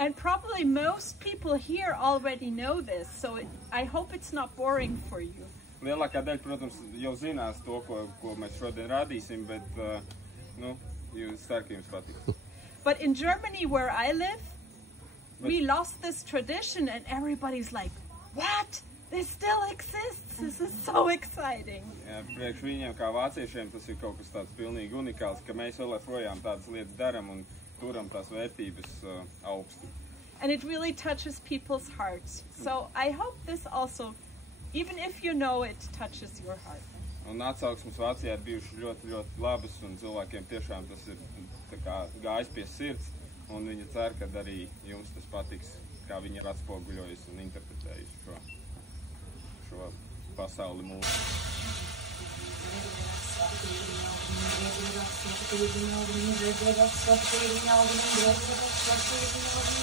And probably most people here already know this, so I hope it's not boring for you. Lielākā daļa, protams, jau zinās to, ko mēs šodien rādīsim, bet, nu, jūs ceru, ka jums patiks. But in Germany, where I live, we lost this tradition and everybody's like, what? This still exists? This is so exciting. Jā, priekš viņiem, kā vāciešiem, tas ir kaut kas tāds pilnīgi unikāls, ka mēs vēl projām tādas lietas daram un turam tās vērtības augstu. And it really touches people's hearts. So I hope this also, even if you know it, touches your heart. Un atsauksmes Vācijā ir bijušas ļoti, ļoti labas, un cilvēkiem tiešām tas ir tā kā gājis pie sirds, un viņi cer, ka arī jums tas patiks, kā viņi ir atspoguļojis un interpretējis šo pasauli mūsu.